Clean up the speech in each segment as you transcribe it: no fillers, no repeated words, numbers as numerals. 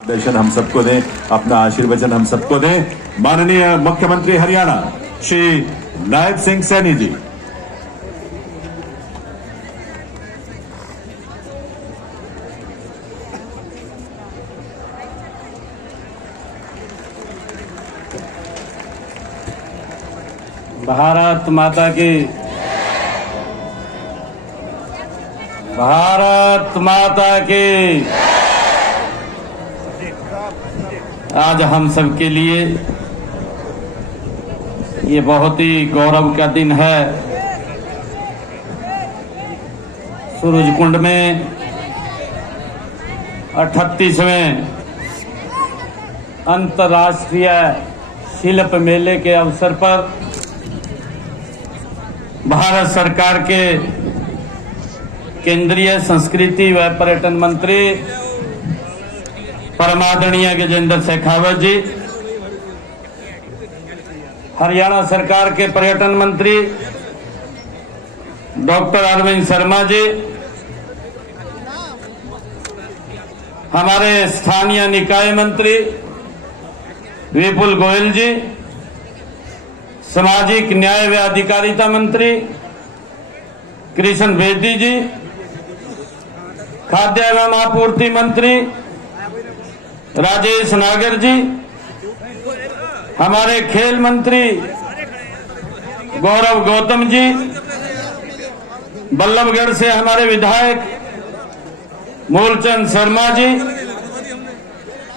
दर्शन हम सबको दें, अपना आशीर्वचन हम सबको दें। माननीय मुख्यमंत्री हरियाणा श्री नायब सिंह सैनी जी। भारत माता की, भारत माता की। आज हम सबके लिए ये बहुत ही गौरव का दिन है। सूरजकुंड में 38वें अंतर्राष्ट्रीय शिल्प मेले के अवसर पर भारत सरकार के केंद्रीय संस्कृति व पर्यटन मंत्री परमादरणीय गजेंद्र शेखावत जी, हरियाणा सरकार के पर्यटन मंत्री डॉक्टर अरविंद शर्मा जी, हमारे स्थानीय निकाय मंत्री विपुल गोयल जी, सामाजिक न्याय व अधिकारिता मंत्री कृष्ण बेदी जी, खाद्य एवं आपूर्ति मंत्री राजेश नागर जी, हमारे खेल मंत्री गौरव गौतम जी, बल्लभगढ़ से हमारे विधायक मूलचंद शर्मा जी,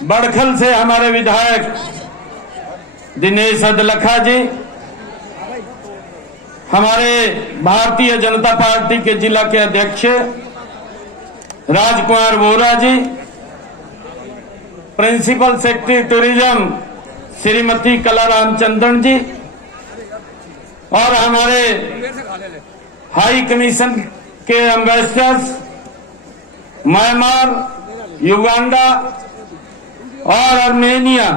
बड़खल से हमारे विधायक दिनेश अदलखा जी, हमारे भारतीय जनता पार्टी के जिला के अध्यक्ष राजकुमार वोरा जी, प्रिंसिपल सेक्रेटरी टूरिज्म श्रीमती कला रामचंद्रन जी और हमारे हाई कमीशन के एम्बेसडर्स म्यांमार, युगांडा और आर्मेनिया,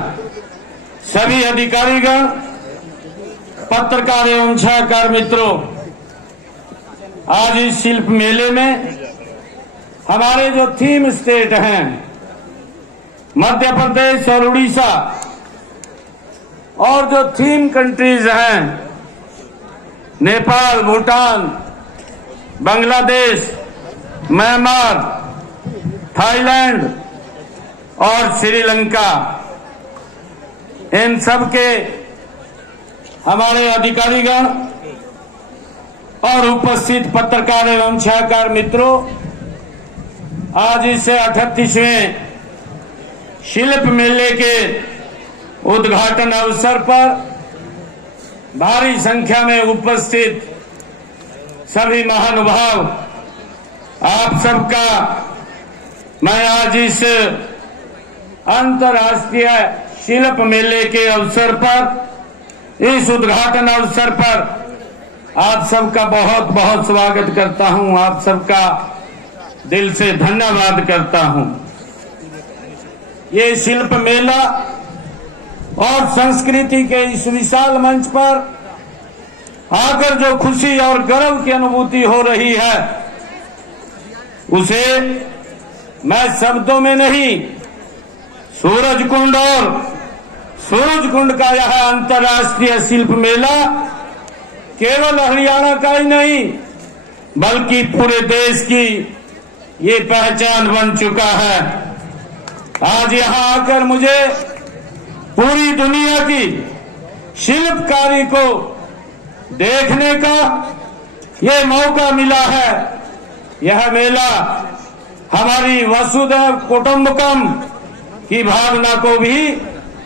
सभी अधिकारीगण, पत्रकार एवं छायाकार मित्रों, आज इस शिल्प मेले में हमारे जो थीम स्टेट हैं मध्य प्रदेश और उड़ीसा, और जो थीम कंट्रीज हैं नेपाल, भूटान, बांग्लादेश, म्यांमार, थाईलैंड और श्रीलंका, इन सब के हमारे अधिकारीगण और उपस्थित पत्रकार एवं छायाकार मित्रों, आज इस 38वें शिल्प मेले के उद्घाटन अवसर पर भारी संख्या में उपस्थित सभी महानुभाव, आप सबका मैं आज इस अंतर्राष्ट्रीय शिल्प मेले के अवसर पर, इस उद्घाटन अवसर पर आप सबका बहुत बहुत स्वागत करता हूं। आप सबका दिल से धन्यवाद करता हूं। ये शिल्प मेला और संस्कृति के इस विशाल मंच पर आकर जो खुशी और गर्व की अनुभूति हो रही है, उसे मैं शब्दों में नहीं, सूरजकुंड और सूरजकुंड का यह अंतर्राष्ट्रीय शिल्प मेला केवल हरियाणा का ही नहीं बल्कि पूरे देश की ये पहचान बन चुका है। आज यहां आकर मुझे पूरी दुनिया की शिल्पकारी को देखने का ये मौका मिला है। यह मेला हमारी वसुधैव कुटुंबकम की भावना को भी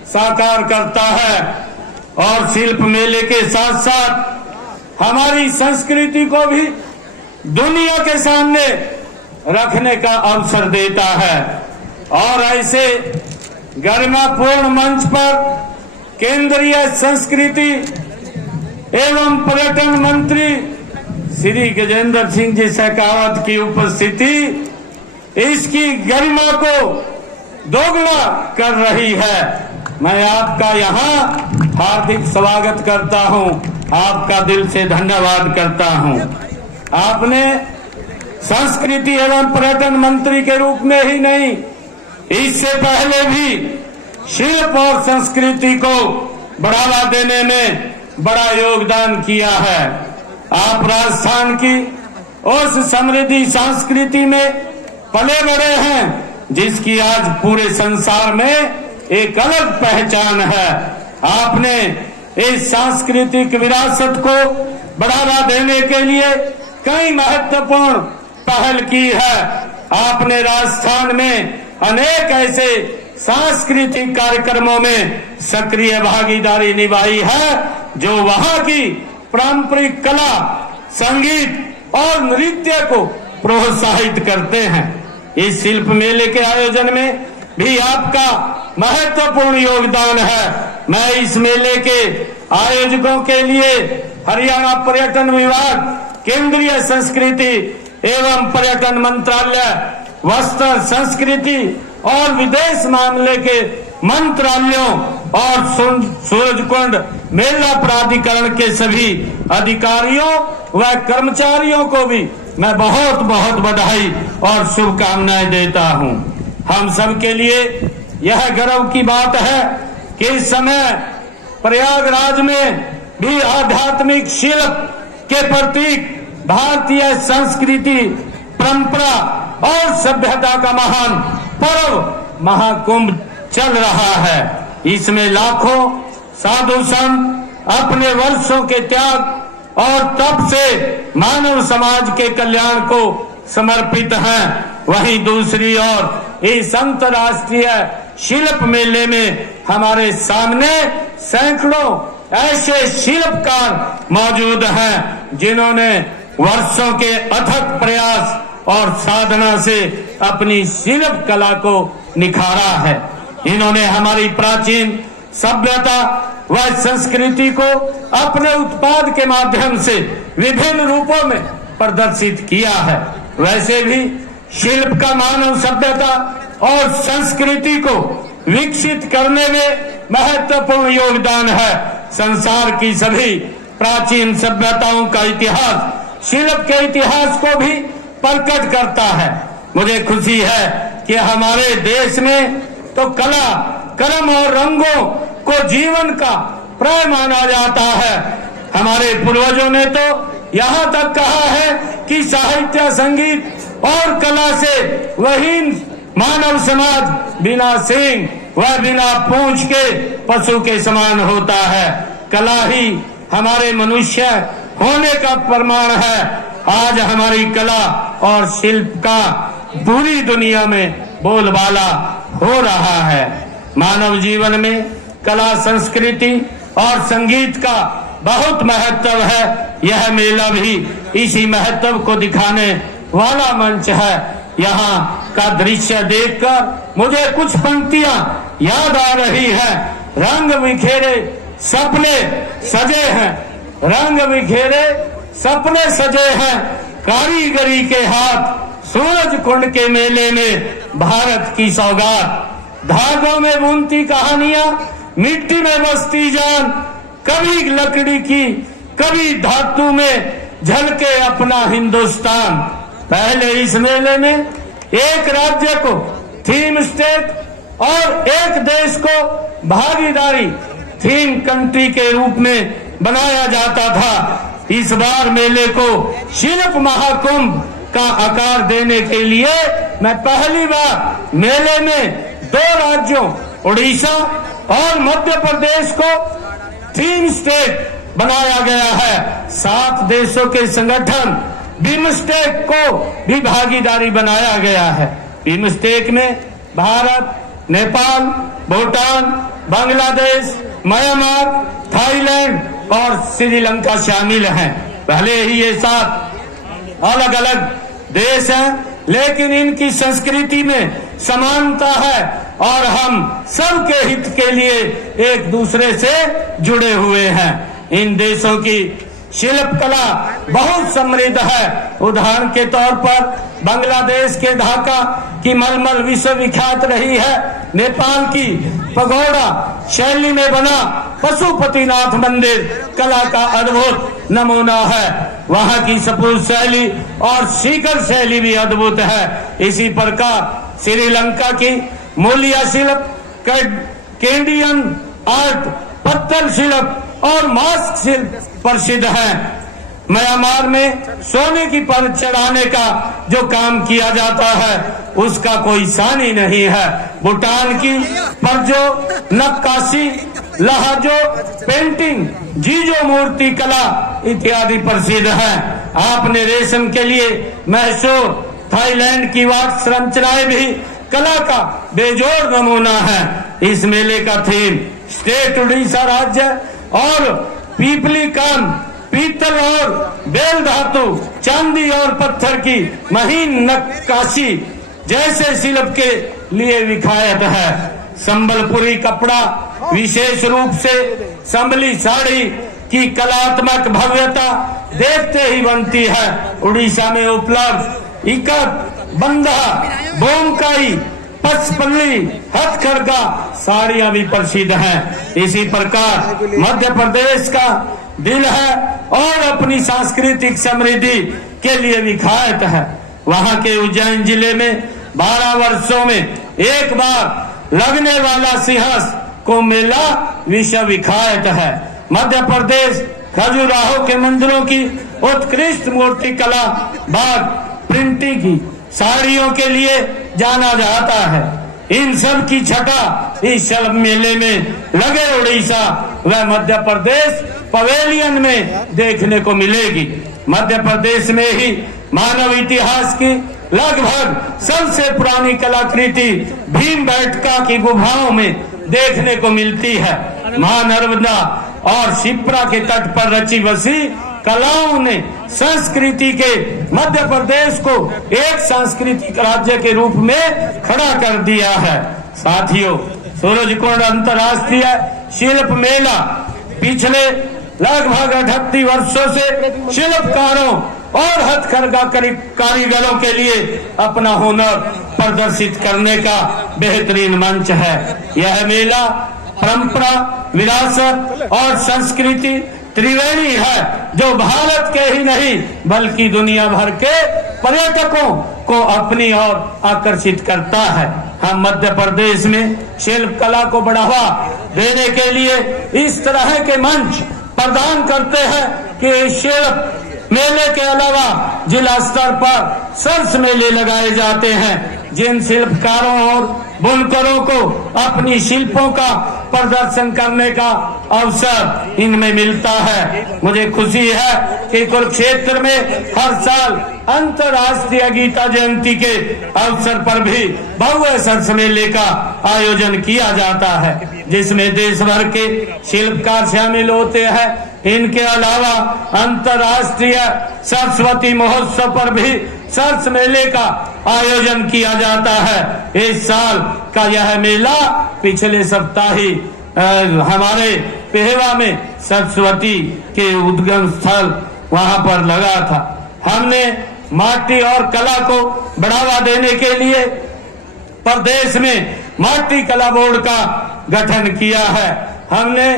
साकार करता है और शिल्प मेले के साथ साथ हमारी संस्कृति को भी दुनिया के सामने रखने का अवसर देता है। और ऐसे गरिमापूर्ण मंच पर केंद्रीय संस्कृति एवं पर्यटन मंत्री श्री गजेंद्र सिंह जी शेखावत की उपस्थिति इसकी गरिमा को दोगुना कर रही है। मैं आपका यहाँ हार्दिक स्वागत करता हूँ, आपका दिल से धन्यवाद करता हूँ। आपने संस्कृति एवं पर्यटन मंत्री के रूप में ही नहीं, इससे पहले भी शिल्प और संस्कृति को बढ़ावा देने में बड़ा योगदान किया है। आप राजस्थान की उस समृद्धि संस्कृति में पले बड़े हैं जिसकी आज पूरे संसार में एक अलग पहचान है। आपने इस सांस्कृतिक विरासत को बढ़ावा देने के लिए कई महत्वपूर्ण पहल की है। आपने राजस्थान में अनेक ऐसे सांस्कृतिक कार्यक्रमों में सक्रिय भागीदारी निभाई है जो वहां की पारंपरिक कला, संगीत और नृत्य को प्रोत्साहित करते हैं। इस शिल्प मेले के आयोजन में भी आपका महत्वपूर्ण योगदान है। मैं इस मेले के आयोजकों के लिए हरियाणा पर्यटन विभाग, केंद्रीय संस्कृति एवं पर्यटन मंत्रालय, वस्त्र, संस्कृति और विदेश मामले के मंत्रालयों और सूरजकुंड मेला प्राधिकरण के सभी अधिकारियों व कर्मचारियों को भी मैं बहुत बहुत बधाई और शुभकामनाएं देता हूं। हम सब के लिए यह गर्व की बात है कि इस समय प्रयागराज में भी आध्यात्मिक शिल्प के प्रतीक भारतीय संस्कृति, परंपरा और सभ्यता का महान पर्व महाकुंभ चल रहा है। इसमें लाखों साधु संत अपने वर्षों के त्याग और तप से मानव समाज के कल्याण को समर्पित हैं। वहीं दूसरी ओर इस अंतर्राष्ट्रीय शिल्प मेले में हमारे सामने सैकड़ों ऐसे शिल्पकार मौजूद हैं जिन्होंने वर्षों के अथक प्रयास और साधना से अपनी शिल्प कला को निखारा है। इन्होंने हमारी प्राचीन सभ्यता व संस्कृति को अपने उत्पाद के माध्यम से विभिन्न रूपों में प्रदर्शित किया है। वैसे भी शिल्प का मानव सभ्यता और संस्कृति को विकसित करने में महत्वपूर्ण योगदान है। संसार की सभी प्राचीन सभ्यताओं का इतिहास शिल्प के इतिहास को भी प्रकट करता है। मुझे खुशी है कि हमारे देश में तो कला, कर्म और रंगों को जीवन का पर्याय माना जाता है। हमारे पूर्वजों ने तो यहाँ तक कहा है कि साहित्य, संगीत और कला से वही मानव समाज बिना सींग व बिना पूंछ के पशु के समान होता है। कला ही हमारे मनुष्य होने का प्रमाण है। आज हमारी कला और शिल्प का पूरी दुनिया में बोलबाला हो रहा है। मानव जीवन में कला, संस्कृति और संगीत का बहुत महत्व है। यह मेला भी इसी महत्व को दिखाने वाला मंच है। यहाँ का दृश्य देखकर मुझे कुछ पंक्तियां याद आ रही है। रंग बिखेरे सपने सजे हैं, रंग बिखेरे सपने सजे हैं, कारीगरी के हाथ सूरज कुंड के मेले में भारत की सौगात। धागों में बुनती कहानियां, मिट्टी में बसती जान, कभी लकड़ी की कभी धातु में झलके अपना हिंदुस्तान। पहले इस मेले में एक राज्य को थीम स्टेट और एक देश को भागीदारी थीम कंट्री के रूप में बनाया जाता था। इस बार मेले को शिल्प महाकुंभ का आकार देने के लिए मैं पहली बार मेले में 2 राज्यों उड़ीसा और मध्य प्रदेश को थीम स्टेट बनाया गया है। 7 देशों के संगठन बिमस्टेक को भी भागीदारी बनाया गया है। बिमस्टेक में भारत, नेपाल, भूटान, बांग्लादेश, म्यांमार, थाईलैंड और श्रीलंका शामिल हैं। भले ही ये 7 अलग अलग देश हैं, लेकिन इनकी संस्कृति में समानता है और हम सबके हित के लिए एक दूसरे से जुड़े हुए हैं। इन देशों की शिल्प कला बहुत समृद्ध है। उदाहरण के तौर पर बांग्लादेश के ढाका की मलमल विश्व विख्यात रही है। नेपाल की पगोड़ा शैली में बना पशुपतिनाथ मंदिर कला का अद्भुत नमूना है। वहाँ की सपूत शैली और सीकर शैली भी अद्भुत है। इसी प्रकार श्रीलंका की मूलिया शिल्प, कैंडियन आर्ट, पत्थर शिल्प और मास्क शिल्प प्रसिद्ध है। म्यांमार में सोने की परत चढ़ाने का जो काम किया जाता है उसका कोई सानी नहीं है। भूटान की परजो, नक्काशी, लहाजो, पेंटिंग, जीजो मूर्ति कला इत्यादि प्रसिद्ध है। आपने रेशम के लिए मैसूर, थाईलैंड की वाट संरचनाएं भी कला का बेजोड़ नमूना है। इस मेले का थीम स्टेट उड़ीसा राज्य और पीपली काम, पीतल और बेल धातु, चांदी और पत्थर की महीन नक्काशी जैसे शिल्प के लिए विख्यात है। संबलपुरी कपड़ा, विशेष रूप से संबली साड़ी की कलात्मक भव्यता देखते ही बनती है। उड़ीसा में उपलब्ध इकत, बंधा, बोमकाई, पचपल्ली, हथकरघा साड़ियां भी प्रसिद्ध हैं। इसी प्रकार मध्य प्रदेश का दिल है और अपनी सांस्कृतिक समृद्धि के लिए विख्यात है। वहां के उज्जैन जिले में 12 वर्षों में एक बार लगने वाला सिंहस्थ कुंभ मेला विश्व विख्यात है। मध्य प्रदेश खजुराहो के मंदिरों की उत्कृष्ट मूर्ति कला, बाग प्रिंटिंग की साड़ियों के लिए जाना जाता है। इन सब की छटा इस शिल्प मेले में लगे उड़ीसा व मध्य प्रदेश पवेलियन में देखने को मिलेगी। मध्य प्रदेश में ही मानव इतिहास की लगभग सबसे पुरानी कलाकृति भीमबेटका की गुफाओं में देखने को मिलती है। महानर्मदा और शिप्रा के तट पर रची बसी कलाओं ने संस्कृति के मध्य प्रदेश को एक सांस्कृतिक राज्य के रूप में खड़ा कर दिया है। साथियों, सूरजकुंड अंतर्राष्ट्रीय शिल्प मेला पिछले लगभग 38 वर्षों से शिल्पकारों और हथकरघा कारीगरों के लिए अपना हुनर प्रदर्शित करने का बेहतरीन मंच है। यह मेला परंपरा, विरासत और संस्कृति त्रिवेणी है जो भारत के ही नहीं बल्कि दुनिया भर के पर्यटकों को अपनी ओर आकर्षित करता है। हम मध्य प्रदेश में शिल्प कला को बढ़ावा देने के लिए इस तरह के मंच प्रदान करते हैं कि शिल्प मेले के अलावा जिला स्तर पर सरस मेले लगाए जाते हैं जिन शिल्पकारों और बुनकरों को अपनी शिल्पों का प्रदर्शन करने का अवसर इनमें मिलता है। मुझे खुशी है कि कुरुक्षेत्र में हर साल अंतर्राष्ट्रीय गीता जयंती के अवसर पर भी भव्य सरस मेले का आयोजन किया जाता है जिसमें देश भर के शिल्पकार शामिल होते हैं। इनके अलावा अंतर्राष्ट्रीय सरस्वती महोत्सव पर भी सरस मेले का आयोजन किया जाता है। इस साल का यह मेला पिछले सप्ताह ही हमारे पेहवा में सरस्वती के उद्गम स्थल वहां पर लगा था। हमने माटी और कला को बढ़ावा देने के लिए प्रदेश में माटी कला बोर्ड का गठन किया है। हमने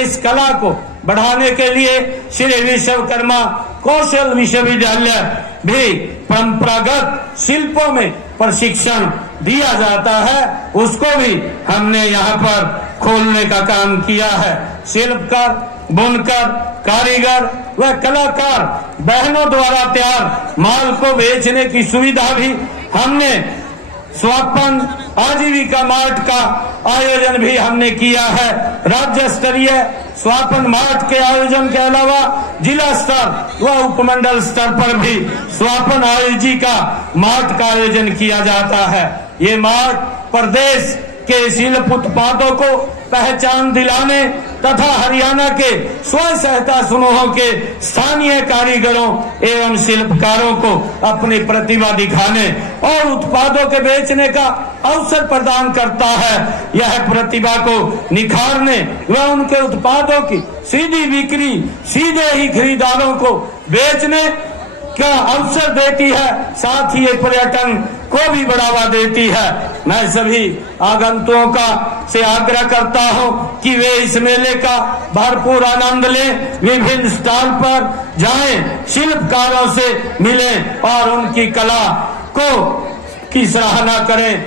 इस कला को बढ़ाने के लिए श्री विश्वकर्मा कौशल विश्वविद्यालय भी परंपरागत शिल्पों में प्रशिक्षण दिया जाता है, उसको भी हमने यहाँ पर खोलने का काम किया है। शिल्पकार, बुनकर, कारीगर व कलाकार बहनों द्वारा तैयार माल को बेचने की सुविधा भी हमने स्वापन आजीविका मार्ट का आयोजन भी हमने किया है। राज्य स्तरीय स्वापन मार्ट के आयोजन के अलावा जिला स्तर व उपमंडल स्तर पर भी स्वापन आयोजिका मार्ट का आयोजन किया जाता है। ये मार्ट प्रदेश के शिल्प उत्पादों को पहचान दिलाने तथा हरियाणा के स्वयं सहायता समूहों के स्थानीय कारीगरों एवं शिल्पकारों को अपनी प्रतिभा दिखाने और उत्पादों के बेचने का अवसर प्रदान करता है। यह प्रतिभा को निखारने व उनके उत्पादों की सीधी बिक्री सीधे ही खरीदारों को बेचने का अवसर देती है, साथ ही पर्यटन को भी बढ़ावा देती है। मैं सभी आगंतुकों का से आग्रह करता हूं कि वे इस मेले का भरपूर आनंद लें, विभिन्न स्टॉल पर जाएं, शिल्पकारों से मिलें और उनकी कला को की सराहना करें।